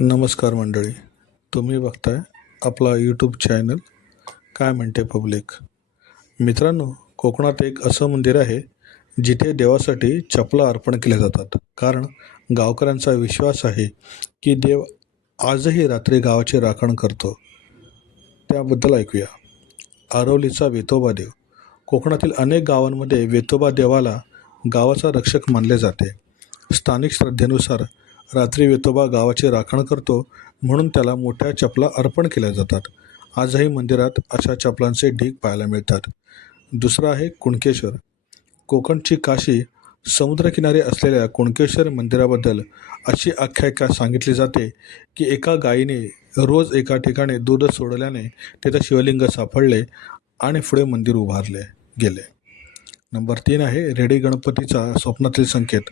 नमस्कार मंडळी, तुम्ही बघताय आपला यूट्यूब चॅनल काय म्हणते पब्लिक. मित्रांनो, कोकणात एक असं मंदिर आहे जिथे देवासाठी चपला अर्पण केल्या जातात. कारण गावकऱ्यांचा विश्वास आहे की देव आजही रात्री गावाचे राखण करतो. त्याबद्दल ऐकूया. आरवलीचा वेतोबा देव. कोकणातील अनेक गावांमध्ये वेतोबा देवाला गावाचा रक्षक मानले जाते. स्थानिक श्रद्धेनुसार रात्री वेतोबा गावाचे राखण करतो, म्हणून त्याला मोठ्या चपला अर्पण केल्या जातात. आजही मंदिरात अशा चपलांचे ढीग पाहायला मिळतात. दुसरं आहे कुणकेश्वर. कोकणची काशी. समुद्रकिनारी असलेल्या कुणकेश्वर मंदिराबद्दल अशी आख्यायिका सांगितली जाते की एका गायीने रोज एका ठिकाणी दूध सोडल्याने तिथे शिवलिंग सापडले आणि पुढे मंदिर उभारले गेले. नंबर 3 आहे रेडी गणपतीचा स्वप्नातील संकेत.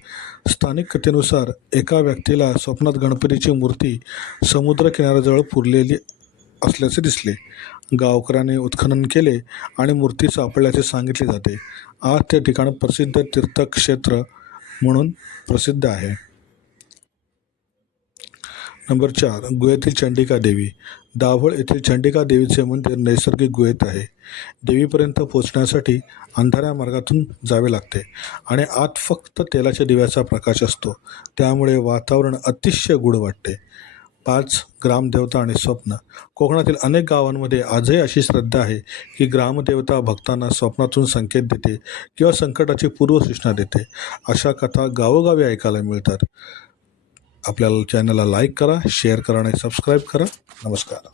स्थानिक कथेनुसार एका व्यक्तीला स्वप्नात गणपतीची मूर्ती समुद्र किनाऱ्याजवळ पुरलेली असल्याचे दिसले. गावकऱ्याने उत्खनन केले आणि मूर्ती सापडल्याचे सांगितले जाते. आज ते ठिकाण प्रसिद्ध तीर्थक्षेत्र म्हणून प्रसिद्ध आहे. नंबर 4 गुहेतील चंडिका देवी. दाभोळ येथील चंडिका देवीचे मंदिर नैसर्गिक गुहेत आहे. देवीपर्यंत पोहोचण्यासाठी अंधाऱ्या मार्गातून जावे लागते आणि आत फक्त तेलाच्या दिव्याचा प्रकाश असतो. त्यामुळे वातावरण अतिशय गूढ वाटते. 5 ग्रामदेवता आणि स्वप्न. कोकणातील अनेक गावांमध्ये आजही अशी श्रद्धा आहे की ग्रामदेवता भक्तांना स्वप्नातून संकेत देते किंवा संकटाची पूर्वसूचना देते. अशा कथा गावोगावी ऐकायला मिळतात. आपल्याला चॅनलला लाईक करा, शेअर करा आणि सबस्क्राईब करा. नमस्कार.